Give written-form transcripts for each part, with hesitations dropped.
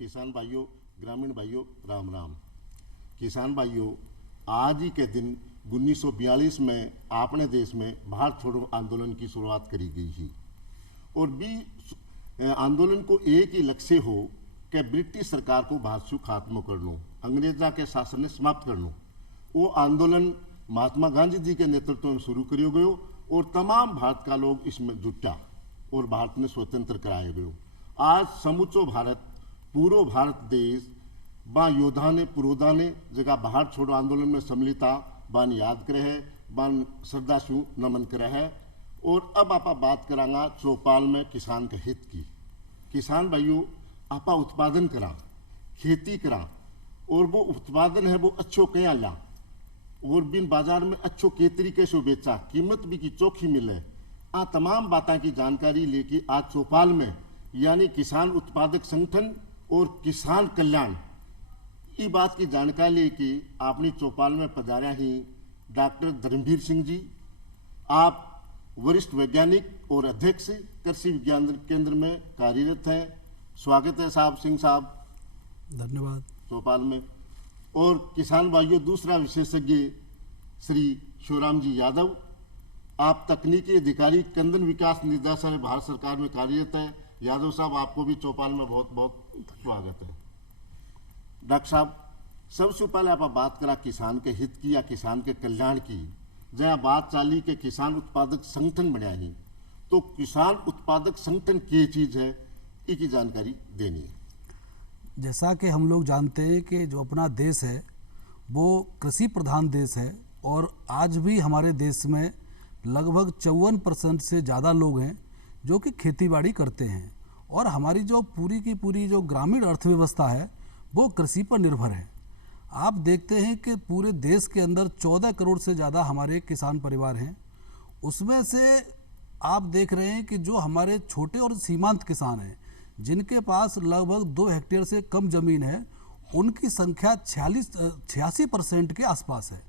किसान भाइयों, ग्रामीण भाइयों, राम राम। किसान भाइयों, आज ही के दिन 1942 में अपने देश में भारत छोड़ो आंदोलन की शुरुआत करी गई थी और भी आंदोलन को एक ही लक्ष्य हो कि ब्रिटिश सरकार को भारत से खात्मा कर लो, अंग्रेजा के शासन ने समाप्त कर लो। वो आंदोलन महात्मा गांधी जी के नेतृत्व में शुरू करियो गयो और तमाम भारत का लोग इसमें जुटा और भारत ने स्वतंत्र कराया गयो। आज समूचो भारत, पूरो भारत देश बा योद्धा ने पुरोधा ने जगह भारत छोड़ो आंदोलन में सम्मिलिता बान याद करे है, बान श्रद्धा सु नमन करे है। और अब आप बात करांगा चौपाल में किसान के हित की। किसान भाइयों, आपा उत्पादन करा, खेती करा और वो उत्पादन है वो अच्छो क्या ला और बिन बाजार में अच्छो के तरीके से बेचा, कीमत भी की चौखी मिले। आ तमाम बातों की जानकारी लेके आज चौपाल में यानी किसान उत्पादक संगठन और किसान कल्याण ई बात की जानकारी लेके आपने चौपाल में पधारा ही डॉक्टर धर्मवीर सिंह जी। आप वरिष्ठ वैज्ञानिक और अध्यक्ष कृषि विज्ञान केंद्र में कार्यरत हैं। स्वागत है साहब, सिंह साहब। धन्यवाद। चौपाल में और किसान भाइयों, दूसरा विशेषज्ञ श्री शिवराम जी यादव, आप तकनीकी अधिकारी कंदन विकास निर्देशालय भारत सरकार में कार्यरत है। यादव साहब, आपको भी चौपाल में बहुत बहुत स्वागत है। डॉक्टर साहब, सबसे पहले आप बात करा किसान के हित की या किसान के कल्याण की। जहाँ बात चाली के किसान उत्पादक संगठन बनाया ही, तो किसान उत्पादक संगठन की चीज है, इसकी जानकारी देनी है। जैसा कि हम लोग जानते हैं कि जो अपना देश है वो कृषि प्रधान देश है और आज भी हमारे देश में लगभग 54% से ज़्यादा लोग हैं जो कि खेतीबाड़ी करते हैं और हमारी जो पूरी की पूरी जो ग्रामीण अर्थव्यवस्था है वो कृषि पर निर्भर है। आप देखते हैं कि पूरे देश के अंदर 14 करोड़ से ज़्यादा हमारे किसान परिवार हैं। उसमें से आप देख रहे हैं कि जो हमारे छोटे और सीमांत किसान हैं जिनके पास लगभग 2 हेक्टेयर से कम ज़मीन है, उनकी संख्या 86% के आसपास है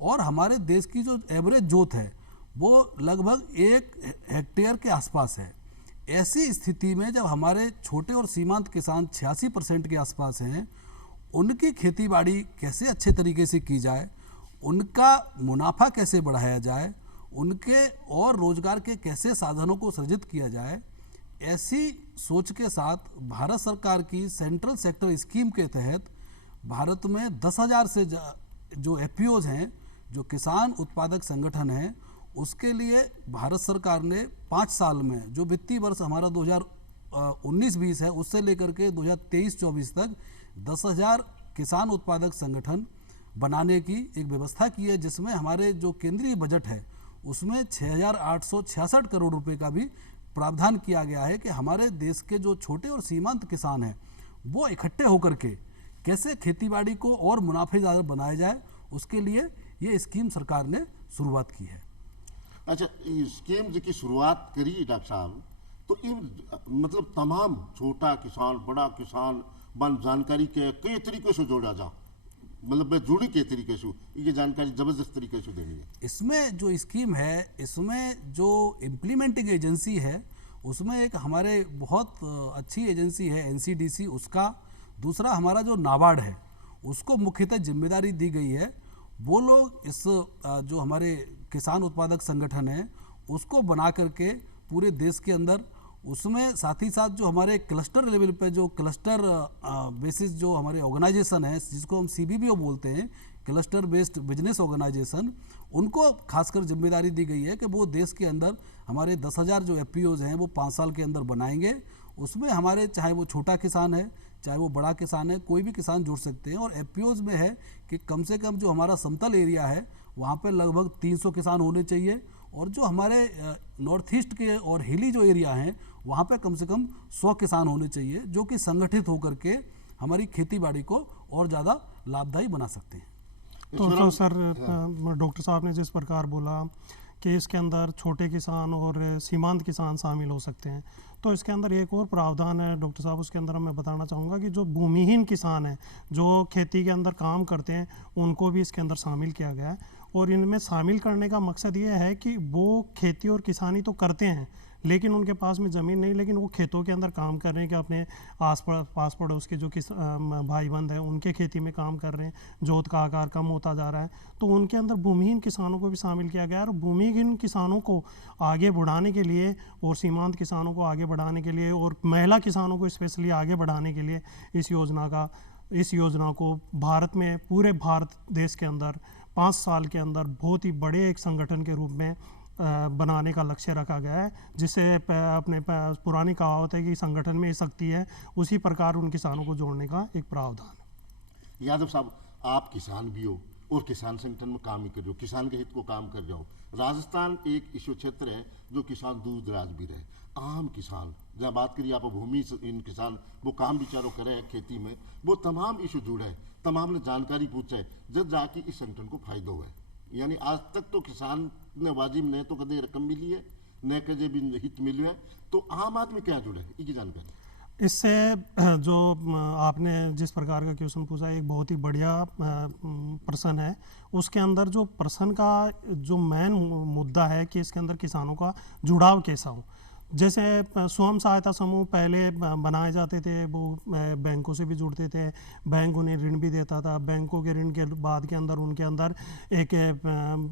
और हमारे देश की जो एवरेज जोत है वो लगभग 1 हेक्टेयर के आसपास है। ऐसी स्थिति में जब हमारे छोटे और सीमांत किसान 86% के आसपास हैं, उनकी खेतीबाड़ी कैसे अच्छे तरीके से की जाए, उनका मुनाफा कैसे बढ़ाया जाए, उनके और रोजगार के कैसे साधनों को सृजित किया जाए, ऐसी सोच के साथ भारत सरकार की सेंट्रल सेक्टर स्कीम के तहत भारत में 10,000 से जो एफपीओज हैं, जो किसान उत्पादक संगठन हैं, उसके लिए भारत सरकार ने 5 साल में जो वित्तीय वर्ष हमारा 2019-20 है उससे लेकर के 2023-24 तक 10,000 किसान उत्पादक संगठन बनाने की एक व्यवस्था की है, जिसमें हमारे जो केंद्रीय बजट है उसमें 6,866 करोड़ रुपए का भी प्रावधान किया गया है कि हमारे देश के जो छोटे और सीमांत किसान हैं वो इकट्ठे होकर के कैसे खेतीबाड़ी को और मुनाफेदार बनाया जाए, उसके लिए ये स्कीम सरकार ने शुरुआत की है। अच्छा, स्कीम की शुरुआत करी डॉक्टर साहब, तो मतलब तमाम छोटा किसान बड़ा किसान बन जानकारी के कई तरीके से जोड़ा जा, मतलब जुड़ी के तरीके से ये जानकारी जबरदस्त तरीके से देनी है। इसमें जो स्कीम है, इसमें जो इम्प्लीमेंटिंग एजेंसी है उसमें एक हमारे बहुत अच्छी एजेंसी है एनसीडीसी, उसका दूसरा हमारा जो नाबार्ड है उसको मुख्यतः जिम्मेदारी दी गई है। वो लोग इस जो हमारे किसान उत्पादक संगठन है उसको बना करके पूरे देश के अंदर, उसमें साथ ही साथ जो हमारे क्लस्टर लेवल पे जो क्लस्टर बेसिस जो हमारे ऑर्गेनाइजेशन है जिसको हम सीबीबीओ बोलते हैं, क्लस्टर बेस्ड बिजनेस ऑर्गेनाइजेशन, उनको खासकर जिम्मेदारी दी गई है कि वो देश के अंदर हमारे 10,000 जो एफपीओज हैं वो 5 साल के अंदर बनाएंगे। उसमें हमारे चाहे वो छोटा किसान है चाहे वो बड़ा किसान है, कोई भी किसान जुड़ सकते हैं। और एफपीओज में है कि कम से कम जो हमारा समतल एरिया है वहाँ पर लगभग 300 किसान होने चाहिए और जो हमारे नॉर्थ ईस्ट के और हिली जो एरिया हैं वहाँ पे कम से कम 100 किसान होने चाहिए जो कि संगठित होकर के हमारी खेतीबाड़ी को और ज़्यादा लाभदायी बना सकते हैं। तो सर, डॉक्टर साहब ने जिस प्रकार बोला कि इसके अंदर छोटे किसान और सीमांत किसान शामिल हो सकते हैं, तो इसके अंदर एक और प्रावधान है डॉक्टर साहब, उसके अंदर मैं बताना चाहूँगा कि जो भूमिहीन किसान हैं जो खेती के अंदर काम करते हैं उनको भी इसके अंदर शामिल किया गया है। और इनमें शामिल करने का मकसद ये है कि वो खेती और किसानी तो करते हैं लेकिन उनके पास में ज़मीन नहीं, लेकिन वो खेतों के अंदर काम कर रहे हैं कि अपने पास पड़ोस के जो भाई बंद हैं उनके खेती में काम कर रहे हैं, जोत का आकार कम होता जा रहा है, तो उनके अंदर भूमिहीन किसानों को भी शामिल किया गया है। और भूमिहीन किसानों को आगे बढ़ाने के लिए और सीमांत किसानों को आगे बढ़ाने के लिए और महिला किसानों को स्पेशली आगे बढ़ाने के लिए इस योजना को भारत में, पूरे भारत देश के अंदर 5 साल के अंदर बहुत ही बड़े एक संगठन के रूप में बनाने का लक्ष्य रखा गया है, जिससे अपने पुरानी कहावत है कि संगठन में शक्ति है, उसी प्रकार उन किसानों को जोड़ने का एक प्रावधान है। यादव साहब, आप किसान भी हो और किसान संगठन में काम ही कर रहे हो, किसान के हित को काम कर रहे हो। राजस्थान एक ऐसा क्षेत्र है जो किसान दूर दराज भी रहे, आम किसान, जहाँ बात करिए आप भूमि इन किसान, वो काम विचारों करे हैं खेती में, वो तमाम इशू जुड़े हैं, तमाम ने जानकारी पूछे जब जाके इस संगठन को फायदा हुआ है। यानी आज तक तो किसान ने वाजिब न तो कदे रकम मिली है, न कदे भी हित मिले है, तो आम आदमी क्या जुड़े है, इसकी जानकारी। इससे जो आपने जिस प्रकार का क्वेश्चन पूछा, एक बहुत ही बढ़िया प्रश्न है। उसके अंदर जो प्रश्न का जो मेन मुद्दा है कि इसके अंदर किसानों का जुड़ाव कैसा हो। जैसे स्वयं सहायता समूह पहले बनाए जाते थे, वो बैंकों से भी जुड़ते थे, बैंक उन्हें ऋण भी देता था, बैंकों के ऋण के बाद के अंदर उनके अंदर एक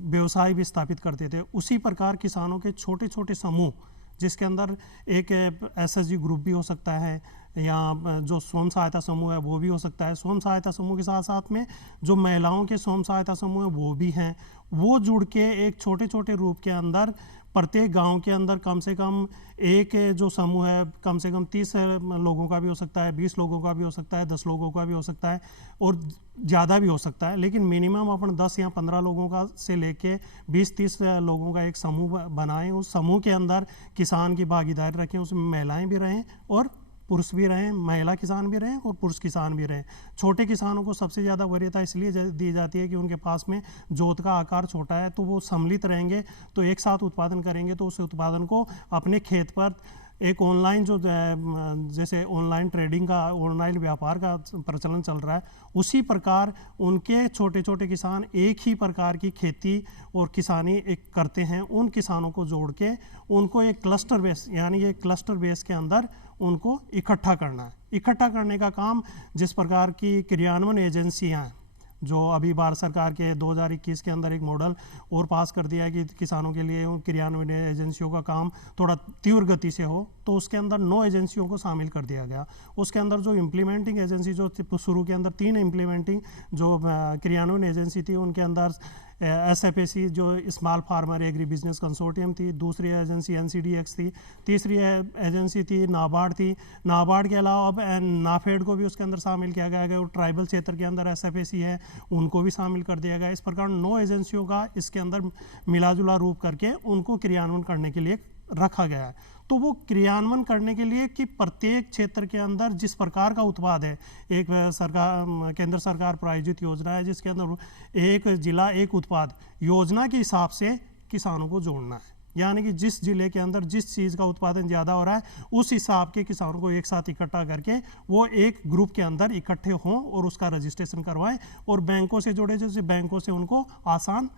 व्यवसाय भी स्थापित करते थे। उसी प्रकार किसानों के छोटे छोटे समूह, जिसके अंदर एक एसएचजी ग्रुप भी हो सकता है, या जो स्वयं सहायता समूह है वो भी हो सकता है। स्वयं सहायता समूह के साथ साथ में जो महिलाओं के स्वयं सहायता समूह है वो भी हैं, वो जुड़ के एक छोटे छोटे रूप के अंदर प्रत्येक गांव के अंदर कम से कम एक जो समूह है, कम से कम 30 लोगों का भी हो सकता है, 20 लोगों का भी हो सकता है, 10 लोगों का भी हो सकता है, और ज़्यादा भी हो सकता है, लेकिन मिनिमम अपन 10 या 15 लोगों का से लेके 20-30 लोगों का एक समूह बनाएं। उस समूह के अंदर किसान की भागीदारी रखें, उसमें महिलाएं भी रहें और पुरुष भी रहें, महिला किसान भी रहें और पुरुष किसान भी रहें। छोटे किसानों को सबसे ज़्यादा वरीयता इसलिए दी जाती है कि उनके पास में जोत का आकार छोटा है, तो वो सम्मिलित रहेंगे, तो एक साथ उत्पादन करेंगे, तो उस उत्पादन को अपने खेत पर एक ऑनलाइन जो जैसे ऑनलाइन ट्रेडिंग का, ऑनलाइन व्यापार का प्रचलन चल रहा है, उसी प्रकार उनके छोटे छोटे किसान एक ही प्रकार की खेती और किसानी एक करते हैं। उन किसानों को जोड़ के उनको एक क्लस्टर बेस, यानी एक क्लस्टर बेस के अंदर उनको इकट्ठा करना है। इकट्ठा करने का काम जिस प्रकार की क्रियान्वयन एजेंसियाँ हैं, जो अभी भारत सरकार के 2021 के अंदर एक मॉडल और पास कर दिया है कि किसानों के लिए उन क्रियान्वयन एजेंसियों का काम थोड़ा तीव्र गति से हो, तो उसके अंदर 9 एजेंसियों को शामिल कर दिया गया। उसके अंदर जो इम्प्लीमेंटिंग एजेंसी जो शुरू के अंदर 3 इम्प्लीमेंटिंग जो क्रियान्वयन एजेंसी थी, उनके अंदर SFAC जो small farmer agri business consortium थी, दूसरी एजेंसी NCDX थी, तीसरी एजेंसी थी नाबार्ड थी। नाबार्ड के अलावा अब नाफेड को भी उसके अंदर शामिल किया गया है, और ट्राइबल क्षेत्र के अंदर SFAC है, उनको भी शामिल कर दिया गया। इस प्रकार 9 एजेंसियों का इसके अंदर मिलाजुला रूप करके उनको क्रियान्वयन करने के लिए रखा गया है। तो वो क्रियान्वयन करने के लिए कि प्रत्येक क्षेत्र के अंदर जिस प्रकार का उत्पाद है, एक सरकार, केंद्र सरकार प्रायोजित योजना है जिसके अंदर एक जिला एक उत्पाद योजना के हिसाब से किसानों को जोड़ना है। यानी कि जिस जिले के अंदर जिस चीज़ का उत्पादन ज़्यादा हो रहा है, उस हिसाब के किसानों को एक साथ इकट्ठा करके वो एक ग्रुप के अंदर इकट्ठे हों और उसका रजिस्ट्रेशन करवाएं, और बैंकों से जोड़े, जैसे बैंकों से उनको आसान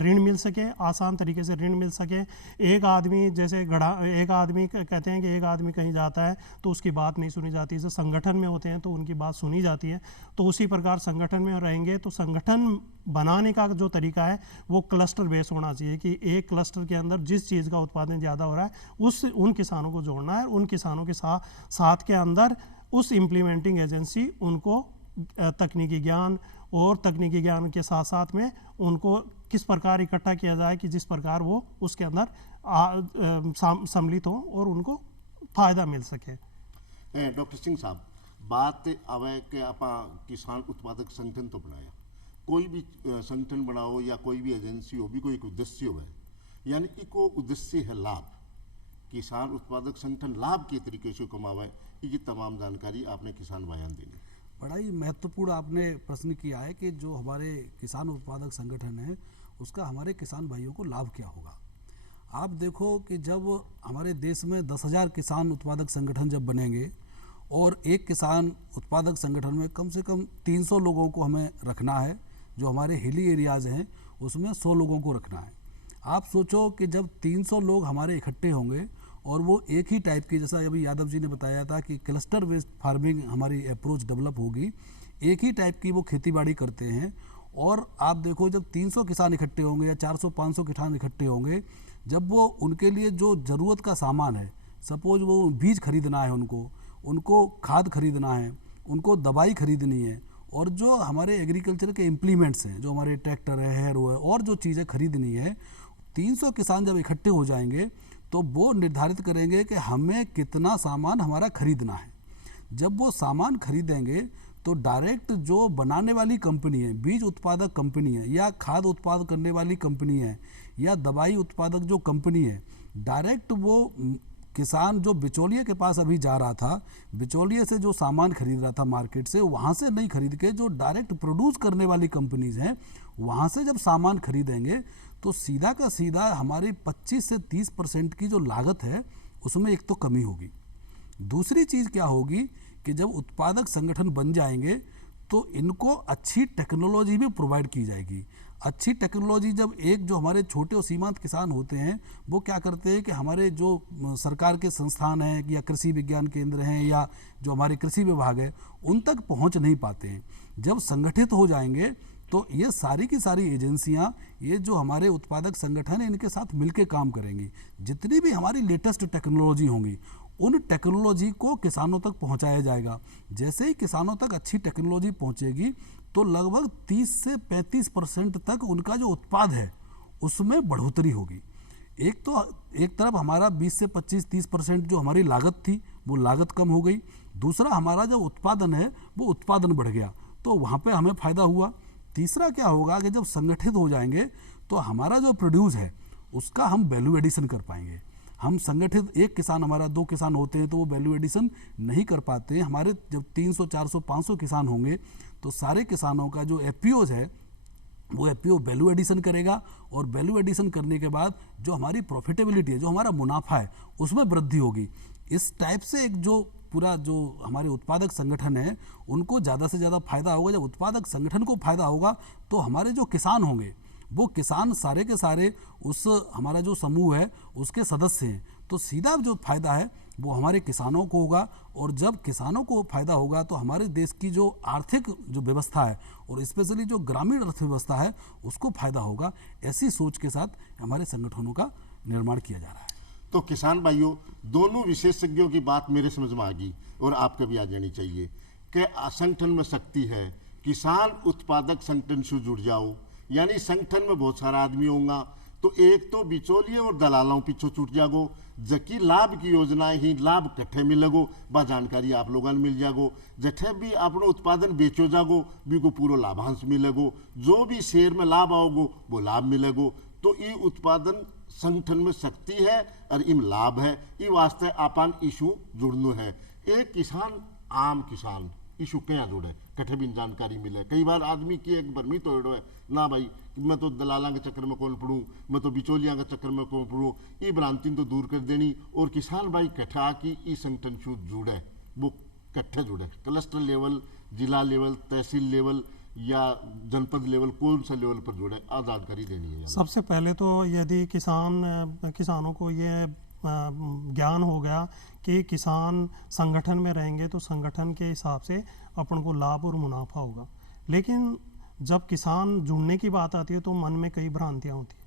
ऋण मिल सके, आसान तरीके से ऋण मिल सके। एक आदमी जैसे एक आदमी कहते हैं कि एक आदमी कहीं जाता है तो उसकी बात नहीं सुनी जाती, जैसे संगठन में होते हैं तो उनकी बात सुनी जाती है। तो उसी प्रकार संगठन में रहेंगे तो संगठन बनाने का जो तरीका है वो क्लस्टर बेस होना चाहिए, कि एक क्लस्टर के अंदर जिस चीज़ का उत्पादन ज़्यादा हो रहा है उन किसानों को जोड़ना है। उन किसानों के साथ के अंदर उस इम्प्लीमेंटिंग एजेंसी उनको तकनीकी ज्ञान और तकनीकी ज्ञान के साथ साथ में उनको किस प्रकार इकट्ठा किया जाए कि जिस प्रकार वो उसके अंदर सम्मिलित हो और उनको फायदा मिल सके। डॉक्टर सिंह साहब, बात आवे कि आप किसान उत्पादक संगठन तो बनाया, कोई भी संगठन बनाओ या कोई भी एजेंसी हो भी कोई एक उद्देश्य हो, यानी इको उद्देश्य है लाभ। किसान उत्पादक संगठन लाभ के तरीके से कमावे, ये तमाम जानकारी आपने किसान बयान देनी। बड़ा ही महत्वपूर्ण आपने प्रश्न किया है कि जो हमारे किसान उत्पादक संगठन है उसका हमारे किसान भाइयों को लाभ क्या होगा। आप देखो कि जब हमारे देश में 10,000 किसान उत्पादक संगठन जब बनेंगे और एक किसान उत्पादक संगठन में कम से कम 300 लोगों को हमें रखना है, जो हमारे हिली एरियाज़ हैं उसमें 100 लोगों को रखना है। आप सोचो कि जब 300 लोग हमारे इकट्ठे होंगे और वो एक ही टाइप की, जैसा अभी यादव जी ने बताया था कि क्लस्टर बेस्ड फार्मिंग हमारी अप्रोच डेवलप होगी, एक ही टाइप की वो खेती बाड़ी करते हैं। और आप देखो जब 300 किसान इकट्ठे होंगे या 400-500 किसान इकट्ठे होंगे, जब वो उनके लिए जो ज़रूरत का सामान है, सपोज वो बीज खरीदना है, उनको खाद खरीदना है, उनको दवाई खरीदनी है, और जो हमारे एग्रीकल्चर के इम्प्लीमेंट्स हैं, जो हमारे ट्रैक्टर है, हैरो है, और जो चीज़ें खरीदनी है, 300 किसान जब इकट्ठे हो जाएंगे तो वो निर्धारित करेंगे कि हमें कितना सामान हमारा खरीदना है। जब वो सामान खरीदेंगे तो डायरेक्ट जो बनाने वाली कंपनी है, बीज उत्पादक कंपनी है, या खाद उत्पादन करने वाली कंपनी है, या दवाई उत्पादक जो कंपनी है, डायरेक्ट वो किसान जो बिचौलिए के पास अभी जा रहा था, बिचौलिए से जो सामान खरीद रहा था मार्केट से, वहाँ से नहीं खरीद के जो डायरेक्ट प्रोड्यूस करने वाली कंपनीज हैं, वहाँ से जब सामान खरीदेंगे तो सीधा का सीधा हमारी 25 से 30% की जो लागत है उसमें एक तो कमी होगी। दूसरी चीज़ क्या होगी कि जब उत्पादक संगठन बन जाएंगे तो इनको अच्छी टेक्नोलॉजी भी प्रोवाइड की जाएगी। अच्छी टेक्नोलॉजी जब एक जो हमारे छोटे और सीमांत किसान होते हैं वो क्या करते हैं कि हमारे जो सरकार के संस्थान हैं या कृषि विज्ञान केंद्र हैं या जो हमारे कृषि विभाग है उन तक पहुंच नहीं पाते हैं। जब संगठित हो जाएंगे तो ये सारी की सारी एजेंसियां, ये जो हमारे उत्पादक संगठन है, इनके साथ मिलकर काम करेंगी। जितनी भी हमारी लेटेस्ट टेक्नोलॉजी होंगी उन टेक्नोलॉजी को किसानों तक पहुंचाया जाएगा। जैसे ही किसानों तक अच्छी टेक्नोलॉजी पहुंचेगी तो लगभग 30 से 35% तक उनका जो उत्पाद है उसमें बढ़ोतरी होगी। एक तरफ हमारा 20 से 25-30% जो हमारी लागत थी वो लागत कम हो गई, दूसरा हमारा जो उत्पादन है वो उत्पादन बढ़ गया, तो वहाँ पे हमें फ़ायदा हुआ। तीसरा क्या होगा कि जब संगठित हो जाएंगे तो हमारा जो प्रोड्यूस है उसका हम वैल्यू एडिशन कर पाएंगे। हम संगठित एक किसान, हमारा 2 किसान होते हैं तो वो वैल्यू एडिशन नहीं कर पाते हैं। हमारे जब 300, 400, 500 किसान होंगे तो सारे किसानों का जो एफपीओज है वो एफपीओ वैल्यू एडिशन करेगा, और वैल्यू एडिशन करने के बाद जो हमारी प्रॉफिटेबिलिटी है, जो हमारा मुनाफा है, उसमें वृद्धि होगी। इस टाइप से एक जो पूरा जो हमारे उत्पादक संगठन है उनको ज़्यादा से ज़्यादा फायदा होगा। जब उत्पादक संगठन को फायदा होगा तो हमारे जो किसान होंगे वो किसान सारे के सारे उस हमारा जो समूह है उसके सदस्य हैं, तो सीधा जो फायदा है वो हमारे किसानों को होगा। और जब किसानों को फायदा होगा तो हमारे देश की जो आर्थिक जो व्यवस्था है और स्पेशली जो ग्रामीण अर्थव्यवस्था है उसको फायदा होगा। ऐसी सोच के साथ हमारे संगठनों का निर्माण किया जा रहा है। तो किसान भाइयों, दोनों विशेषज्ञों की बात मेरे समझ में आ गई और आपका भी आ जानी चाहिए कि संगठन में शक्ति है। किसान उत्पादक संगठन से जुड़ जाओ, यानी संगठन में बहुत सारा आदमी होगा तो एक तो बिचौलिए और दलालों पीछे छूट जागो, जबकि लाभ की योजनाएं ही लाभ कट्ठे मिलेगो, वह जानकारी आप लोगों ने मिल जागो। जठे भी अपना उत्पादन बेचो जागो भी को पूरा लाभांश मिलेगो, जो भी शेयर में लाभ आओगो वो लाभ मिलेगो। तो ये उत्पादन संगठन में शक्ति है और इम लाभ है। ये वास्ते अपन इशू जुड़नो है। एक किसान, आम किसान इशू क्या जुड़े कठे भी जानकारी मिले। कई बार आदमी की एक भ्रमित तो है ना भाई, मैं तो दलाला के चक्कर में कौन पढ़ूँ, मैं तो बिचौलिया के चक्कर में कौन पढ़ूँ। ये भ्रांति तो दूर कर देनी। और किसान भाई कठा की इस संगठन से जुड़े, वो कट्ठे जुड़े, क्लस्टर लेवल, जिला लेवल, तहसील लेवल या जनपद लेवल, कौन सा लेवल पर जुड़े, जानकारी देनी है। सबसे पहले तो यदि किसानों को ये ज्ञान हो गया कि किसान संगठन में रहेंगे तो संगठन के हिसाब से अपन को लाभ और मुनाफा होगा। लेकिन जब किसान जुड़ने की बात आती है तो मन में कई भ्रांतियाँ होती हैं।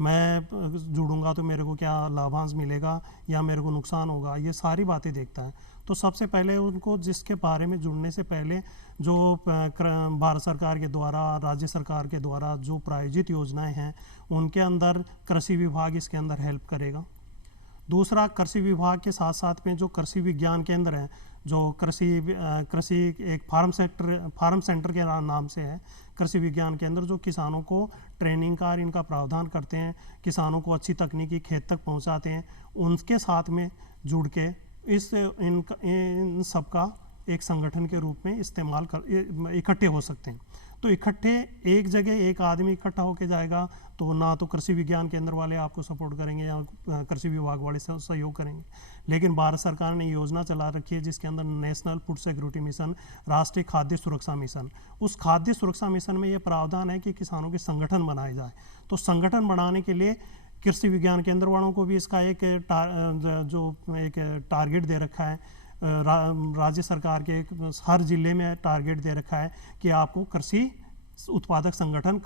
मैं जुड़ूंगा तो मेरे को क्या लाभांश मिलेगा या मेरे को नुकसान होगा, ये सारी बातें देखता है। तो सबसे पहले उनको जिसके बारे में जुड़ने से पहले जो भारत सरकार के द्वारा, राज्य सरकार के द्वारा जो प्रायोजित योजनाएं हैं उनके अंदर कृषि विभाग इसके अंदर हेल्प करेगा। दूसरा, कृषि विभाग के साथ साथ में जो कृषि विज्ञान केंद्र हैं, जो कृषि एक फार्म सेंटर के नाम से है, कृषि विज्ञान केंद्र, जो किसानों को ट्रेनिंग का और इनका प्रावधान करते हैं, किसानों को अच्छी तकनीकी खेत तक पहुंचाते हैं, उनके साथ में जुड़ के इन सब का एक संगठन के रूप में इस्तेमाल कर इकट्ठे हो सकते हैं। तो इकट्ठे एक जगह एक आदमी इकट्ठा होके जाएगा तो ना तो कृषि विज्ञान केंद्र वाले आपको सपोर्ट करेंगे या कृषि विभाग वाले सहयोग करेंगे। लेकिन भारत सरकार ने योजना चला रखी है जिसके अंदर नेशनल फूड सिक्योरिटी मिशन, राष्ट्रीय खाद्य सुरक्षा मिशन, उस खाद्य सुरक्षा मिशन में ये प्रावधान है कि किसानों के संगठन बनाए जाए। तो संगठन बनाने के लिए कृषि विज्ञान केंद्र वालों को भी इसका एक टारगेट दे रखा है। राज्य सरकार के हर जिले में टारगेट दे रखा है कि आपको कृषि उत्पादक संगठन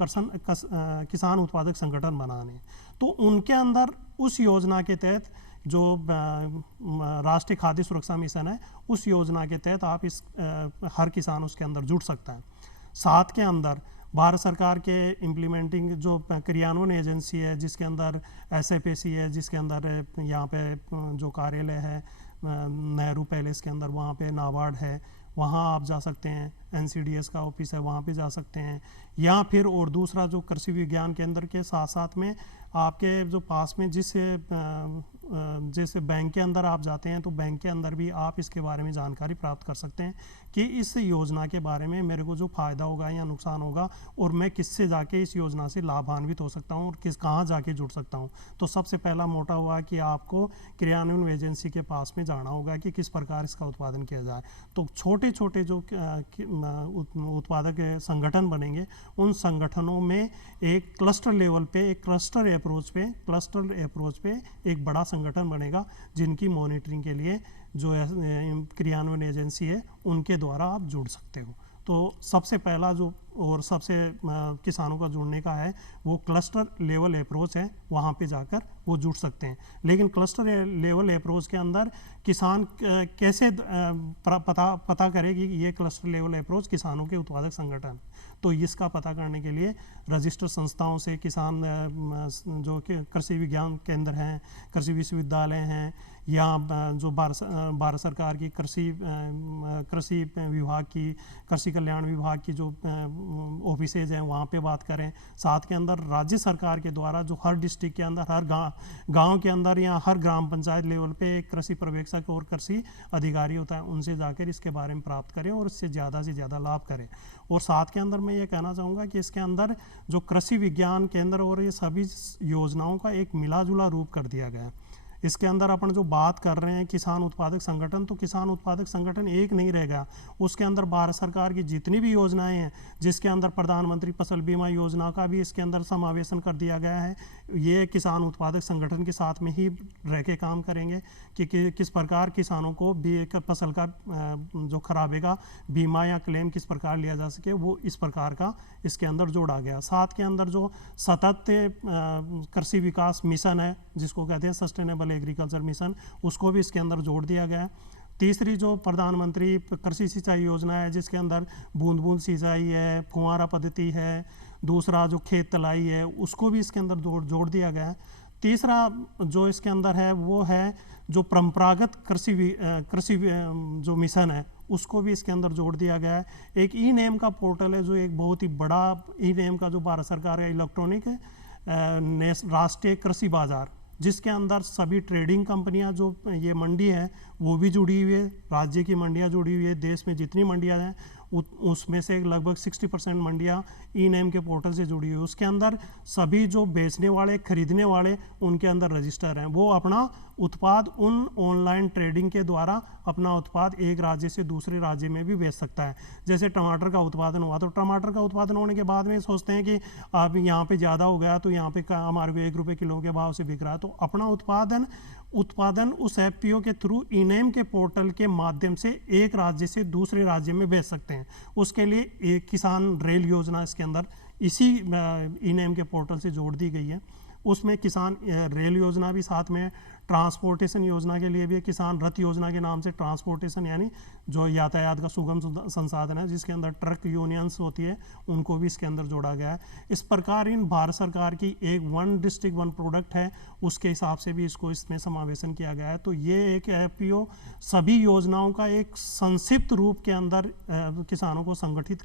किसान उत्पादक संगठन बनाने। तो उनके अंदर उस योजना के तहत जो राष्ट्रीय खाद्य सुरक्षा मिशन है, उस योजना के तहत आप हर किसान उसके अंदर जुड़ सकता है। साथ के अंदर भारत सरकार के इम्प्लीमेंटिंग जो क्रियान्वयन एजेंसी है, जिसके अंदर SFAC है, जिसके अंदर यहाँ पे जो कार्यालय है नेहरू पैलेस के अंदर, वहाँ पे नाबार्ड है, वहाँ आप जा सकते हैं। NCDS का ऑफिस है, वहाँ पे जा सकते हैं। या फिर और दूसरा जो कृषि विज्ञान केंद्र के साथ साथ में आपके जो पास में जैसे बैंक के अंदर आप जाते हैं, तो बैंक के अंदर भी आप इसके बारे में जानकारी प्राप्त कर सकते हैं कि इस योजना के बारे में मेरे को जो फ़ायदा होगा या नुकसान होगा, और मैं किससे जाके इस योजना से लाभान्वित हो सकता हूँ और कहाँ जाके जुड़ सकता हूँ। तो सबसे पहला मोटा हुआ कि आपको क्रियान्वयन एजेंसी के पास में जाना होगा कि किस प्रकार इसका उत्पादन किया जाए। तो छोटे छोटे जो उत्पादक संगठन बनेंगे, उन संगठनों में एक क्लस्टर लेवल पे, एक क्लस्टर अप्रोच पे एक बड़ा संगठन बनेगा, जिनकी मॉनिटरिंग के लिए जो क्रियान्वयन एजेंसी है उनके द्वारा आप जुड़ सकते हो। तो सबसे पहला जो और सबसे किसानों का जुड़ने का है वो क्लस्टर लेवल अप्रोच है, वहाँ पे जाकर वो जुड़ सकते हैं। लेकिन क्लस्टर लेवल अप्रोच के अंदर किसान कैसे पता करे कि ये क्लस्टर लेवल अप्रोच किसानों के उत्पादक संगठन, तो इसका पता करने के लिए रजिस्टर्ड संस्थाओं से किसान जो कि कृषि विज्ञान केंद्र हैं, कृषि विश्वविद्यालय हैं, या जो भारत सरकार की कृषि विभाग की, कृषि कल्याण विभाग की जो ऑफिसेज हैं, वहाँ पे बात करें। साथ के अंदर राज्य सरकार के द्वारा जो हर डिस्ट्रिक्ट के अंदर, हर गांव के अंदर या हर ग्राम पंचायत लेवल पे एक कृषि पर्यवेक्षक और कृषि अधिकारी होता है, उनसे जाकर इसके बारे में प्राप्त करें और इससे ज़्यादा लाभ करें। और साथ के अंदर मैं ये कहना चाहूँगा कि इसके अंदर जो कृषि विज्ञान केंद्र और ये सभी योजनाओं का एक मिला जुला रूप कर दिया गया है। इसके अंदर अपन जो बात कर रहे हैं किसान उत्पादक संगठन, तो किसान उत्पादक संगठन एक नहीं रहेगा, उसके अंदर भारत सरकार की जितनी भी योजनाएं हैं, जिसके अंदर प्रधानमंत्री फसल बीमा योजना का भी इसके अंदर समावेशन कर दिया गया है, ये किसान उत्पादक संगठन के साथ में ही रह के काम करेंगे कि किस प्रकार किसानों को भी फसल का जो खराबे का बीमा या क्लेम किस प्रकार लिया जा सके, वो इस प्रकार का इसके अंदर जोड़ा गया। साथ के अंदर जो सतत कृषि विकास मिशन है, जिसको कहते हैं सस्टेनेबल एग्रीकल्चर मिशन, उसको भी इसके अंदर जोड़ दिया गया है। तीसरी जो प्रधानमंत्री कृषि सिंचाई योजना है, जिसके अंदर बूंद बूंद सिंचाई है, फुहारा पद्धति है, दूसरा जो खेत तलाई है, उसको भी इसके अंदर जोड़ दिया गया है। तीसरा जो इसके अंदर है वो है जो परंपरागत कृषि जो मिशन है, उसको भी इसके अंदर जोड़ दिया गया है। एक ई-नेम का पोर्टल है, जो एक बहुत ही बड़ा ई-नेम का जो भारत सरकार है इलेक्ट्रॉनिक राष्ट्रीय कृषि बाजार, जिसके अंदर सभी ट्रेडिंग कंपनियां जो ये मंडी है वो भी जुड़ी हुई है, राज्य की मंडियां जुड़ी हुई है, देश में जितनी मंडियां हैं उसमें से लगभग 60% मंडियां ई-नेम के पोर्टल से जुड़ी हुई है। उसके अंदर सभी जो बेचने वाले, खरीदने वाले, उनके अंदर रजिस्टर हैं, वो अपना उत्पाद उन ऑनलाइन ट्रेडिंग के द्वारा अपना उत्पाद एक राज्य से दूसरे राज्य में भी बेच सकता है। जैसे टमाटर का उत्पादन हुआ, तो टमाटर का उत्पादन होने के बाद में सोचते हैं कि अब यहाँ पे ज़्यादा हो गया, तो यहाँ पे हमारे को 1 रुपये किलो के भाव से बिक रहा है, तो अपना उत्पादन उस FPO के थ्रू ई-नेम के पोर्टल के माध्यम से एक राज्य से दूसरे राज्य में भेज सकते हैं। उसके लिए एक किसान रेल योजना इसके अंदर इसी ई-नेम के पोर्टल से जोड़ दी गई है। उसमें किसान रेल योजना भी साथ में, ट्रांसपोर्टेशन योजना के लिए भी किसान रथ योजना के नाम से ट्रांसपोर्टेशन यानी जो यातायात का सुगम संसाधन है, जिसके अंदर ट्रक यूनियंस होती है, उनको भी इसके अंदर जोड़ा गया है। इस प्रकार इन भारत सरकार की एक वन डिस्ट्रिक्ट वन प्रोडक्ट है, उसके हिसाब से भी इसको इसमें समावेशन किया गया है। तो ये एक FPO सभी योजनाओं का एक संक्षिप्त रूप के अंदर किसानों को संगठित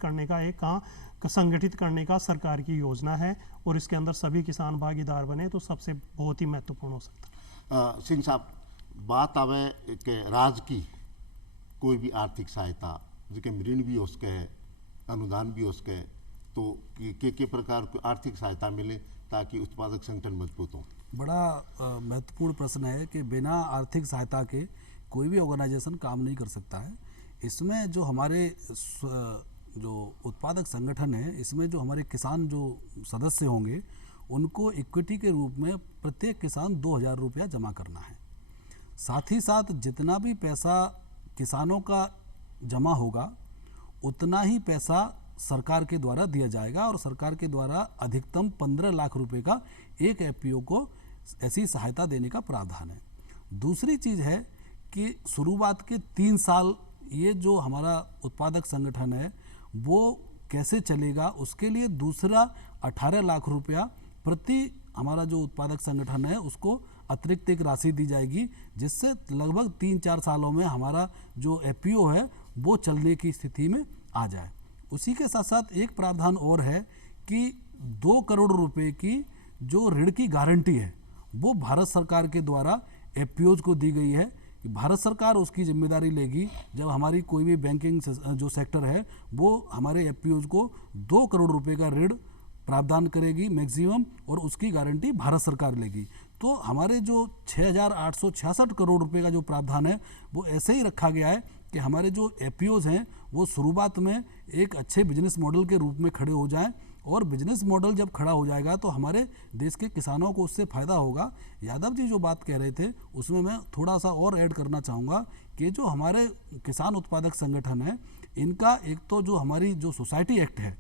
करने का सरकार की योजना है, और इसके अंदर सभी किसान भागीदार बने तो सबसे बहुत ही महत्वपूर्ण हो सकता है। सिंह साहब, बात आवे कि राज्य की कोई भी आर्थिक सहायता, जिसके ऋण भी हो सके, अनुदान भी हो सके, तो के प्रकार की आर्थिक सहायता मिले ताकि उत्पादक संगठन मजबूत हो? बड़ा महत्वपूर्ण प्रश्न है कि बिना आर्थिक सहायता के कोई भी ऑर्गेनाइजेशन काम नहीं कर सकता है। इसमें जो हमारे जो उत्पादक संगठन है, इसमें जो हमारे किसान जो सदस्य होंगे, उनको इक्विटी के रूप में प्रत्येक किसान 2,000 रुपया जमा करना है। साथ ही साथ जितना भी पैसा किसानों का जमा होगा उतना ही पैसा सरकार के द्वारा दिया जाएगा और सरकार के द्वारा अधिकतम 15 लाख रुपए का एक एफपीओ को ऐसी सहायता देने का प्रावधान है। दूसरी चीज़ है कि शुरुआत के 3 साल ये जो हमारा उत्पादक संगठन है वो कैसे चलेगा, उसके लिए दूसरा 18 लाख रुपया प्रति हमारा जो उत्पादक संगठन है उसको अतिरिक्त एक राशि दी जाएगी, जिससे लगभग 3-4 सालों में हमारा जो एफपीओ है वो चलने की स्थिति में आ जाए। उसी के साथ साथ एक प्रावधान और है कि 2 करोड़ रुपए की जो ऋण की गारंटी है वो भारत सरकार के द्वारा एफपीओज को दी गई है कि भारत सरकार उसकी जिम्मेदारी लेगी जब हमारी कोई भी बैंकिंग जो सेक्टर है वो हमारे एफपीओज को 2 करोड़ रुपए का ऋण प्रावधान करेगी मैक्सिमम, और उसकी गारंटी भारत सरकार लेगी। तो हमारे जो 6,866 करोड़ रुपए का जो प्रावधान है वो ऐसे ही रखा गया है कि हमारे जो एफपीओज हैं वो शुरुआत में एक अच्छे बिजनेस मॉडल के रूप में खड़े हो जाएं, और बिजनेस मॉडल जब खड़ा हो जाएगा तो हमारे देश के किसानों को उससे फ़ायदा होगा। यादव जी जो बात कह रहे थे उसमें मैं थोड़ा सा और ऐड करना चाहूँगा कि जो हमारे किसान उत्पादक संगठन है इनका एक तो जो हमारी जो सोसाइटी एक्ट है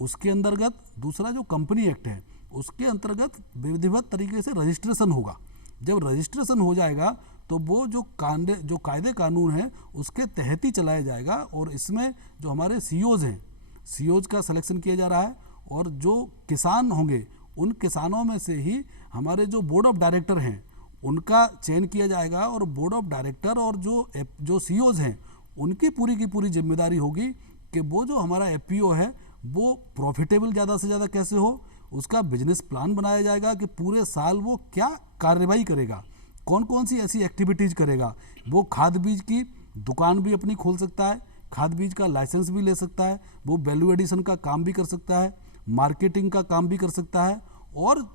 उसके अंतर्गत, दूसरा जो कंपनी एक्ट है उसके अंतर्गत विधिवत तरीके से रजिस्ट्रेशन होगा। जब रजिस्ट्रेशन हो जाएगा तो वो जो कायदे कानून हैं उसके तहत ही चलाया जाएगा, और इसमें जो हमारे सीओज हैं, सीओज का सिलेक्शन किया जा रहा है, और जो किसान होंगे उन किसानों में से ही हमारे जो बोर्ड ऑफ डायरेक्टर हैं उनका चयन किया जाएगा, और बोर्ड ऑफ डायरेक्टर और जो सीओज हैं उनकी पूरी की पूरी जिम्मेदारी होगी कि वो जो हमारा एफपीओ है वो प्रॉफिटेबल ज़्यादा से ज़्यादा कैसे हो, उसका बिजनेस प्लान बनाया जाएगा कि पूरे साल वो क्या कार्रवाई करेगा, कौन कौन सी ऐसी एक्टिविटीज़ करेगा। वो खाद बीज की दुकान भी अपनी खोल सकता है, खाद बीज का लाइसेंस भी ले सकता है, वो वैल्यू एडिशन का काम भी कर सकता है, मार्केटिंग का काम भी कर सकता है, और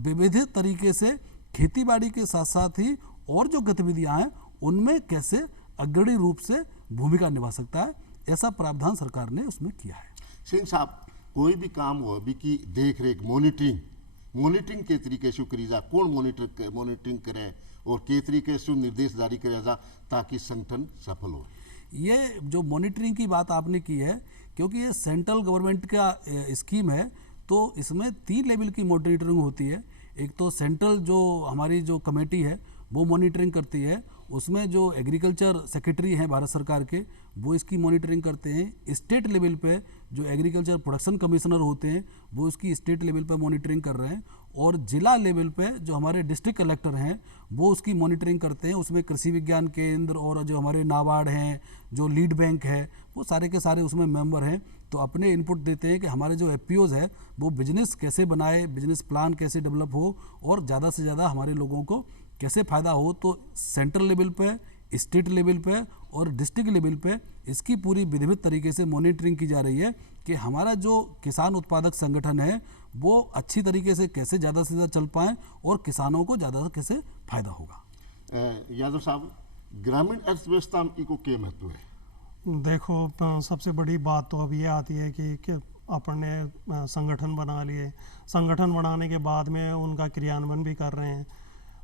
विविध तरीके से खेतीबाड़ी के साथ साथ ही और जो गतिविधियां हैं उनमें कैसे अग्रणी रूप से भूमिका निभा सकता है। ऐसा प्रावधान सरकार ने उसमें किया है। सिंह साहब, कोई भी काम हो अभी की देख रेख मॉनिटरिंग के तरीके से करी जा, कौन मॉनिटरिंग करे और के तरीके से निर्देश जारी करे जा ताकि संगठन सफल हो। ये जो मॉनिटरिंग की बात आपने की है, क्योंकि ये सेंट्रल गवर्नमेंट का स्कीम है तो इसमें 3 लेवल की मॉनिटरिंग होती है। एक तो सेंट्रल जो हमारी जो कमेटी है वो मॉनिटरिंग करती है, उसमें जो एग्रीकल्चर सेक्रेटरी हैं भारत सरकार के वो इसकी मॉनिटरिंग करते हैं। स्टेट लेवल पे जो एग्रीकल्चर प्रोडक्शन कमिश्नर होते हैं वो इसकी स्टेट लेवल पे मॉनिटरिंग कर रहे हैं, और जिला लेवल पे जो हमारे डिस्ट्रिक्ट कलेक्टर हैं वो उसकी मॉनिटरिंग करते हैं। उसमें कृषि विज्ञान केंद्र और जो हमारे नाबार्ड हैं, जो लीड बैंक है, वो सारे के सारे उसमें मेंबर हैं, तो अपने इनपुट देते हैं कि हमारे जो एफपीओज है वो बिजनेस कैसे बनाए, बिजनेस प्लान कैसे डेवलप हो, और ज़्यादा से ज़्यादा हमारे लोगों को कैसे फ़ायदा हो। तो सेंट्रल लेवल पे, स्टेट लेवल पे और डिस्ट्रिक्ट लेवल पे इसकी पूरी विधिवत तरीके से मॉनिटरिंग की जा रही है कि हमारा जो किसान उत्पादक संगठन है वो अच्छी तरीके से कैसे ज़्यादा से ज़्यादा चल पाएँ और किसानों को ज़्यादा कैसे फ़ायदा होगा। यादव साहब, ग्रामीण अर्थव्यवस्था में को क्या महत्व है? देखो, सबसे बड़ी बात तो अब ये आती है कि अपन ने संगठन बना लिए, संगठन बनाने के बाद में उनका क्रियान्वयन भी कर रहे हैं,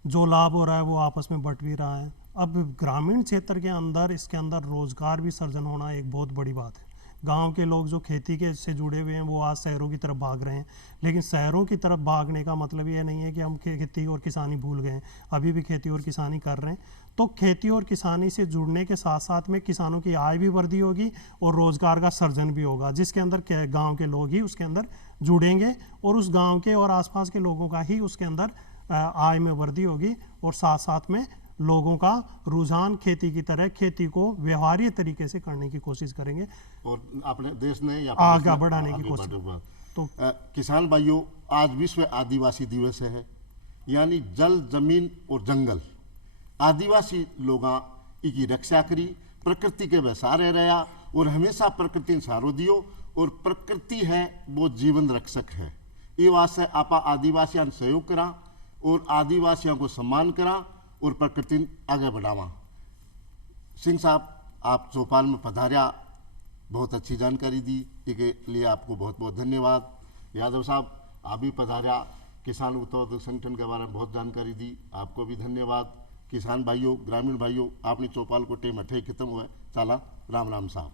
जो लाभ हो रहा है वो आपस में बंट भी रहा है। अब ग्रामीण क्षेत्र के अंदर इसके अंदर रोजगार भी सर्जन होना एक बहुत बड़ी बात है। गांव के लोग जो खेती के से जुड़े हुए हैं वो आज शहरों की तरफ भाग रहे हैं, लेकिन शहरों की तरफ भागने का मतलब ये नहीं है कि हम खेती और किसानी भूल गए हैं, अभी भी खेती और किसानी कर रहे हैं। तो खेती और किसानी से जुड़ने के साथ साथ में किसानों की आय भी वृद्धि होगी और रोजगार का सर्जन भी होगा, जिसके अंदर गाँव के लोग ही उसके अंदर जुड़ेंगे और उस गाँव के और आसपास के लोगों का ही उसके अंदर आय में वृद्धि होगी, और साथ साथ में लोगों का रुझान खेती की तरह खेती को व्यवहार्य तरीके से करने की कोशिश करेंगे और अपने देश ने आगे बढ़ाने की कोशिश। तो किसान भाइयों, आज विश्व आदिवासी दिवस है, यानी जल, जमीन और जंगल, आदिवासी लोगां की रक्षा करी, प्रकृति के बसारे रहा और हमेशा प्रकृति ने सहारो दियो, और प्रकृति है वो जीवन रक्षक है। ये वास्ते आपा आदिवासियों सहयोग करा और आदिवासियों को सम्मान करा और प्रकृति आगे बढ़ावा। सिंह साहब, आप चौपाल में पधारिया, बहुत अच्छी जानकारी दी, इसके लिए आपको बहुत बहुत धन्यवाद। यादव साहब, आप भी पधारिया, किसान उत्पादक संगठन के बारे में बहुत जानकारी दी। आपको भी धन्यवाद। किसान भाइयों, ग्रामीण भाइयों, आपने चौपाल को टेम अठे खत्म हुआ, चला राम राम साहब।